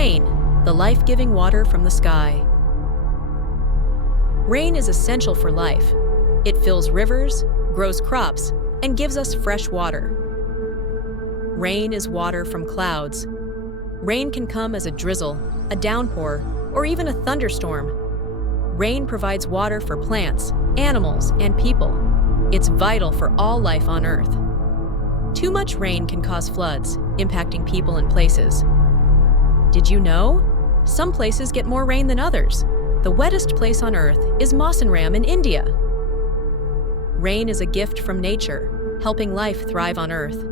Rain, the life-giving water from the sky. Rain is essential for life. It fills rivers, grows crops, and gives us fresh water. Rain is water from clouds. Rain can come as a drizzle, a downpour, or even a thunderstorm. Rain provides water for plants, animals, and people. It's vital for all life on Earth. Too much rain can cause floods, impacting people and places. Did you know? Some places get more rain than others. The wettest place on Earth is Mawsynram in India. Rain is a gift from nature, helping life thrive on Earth.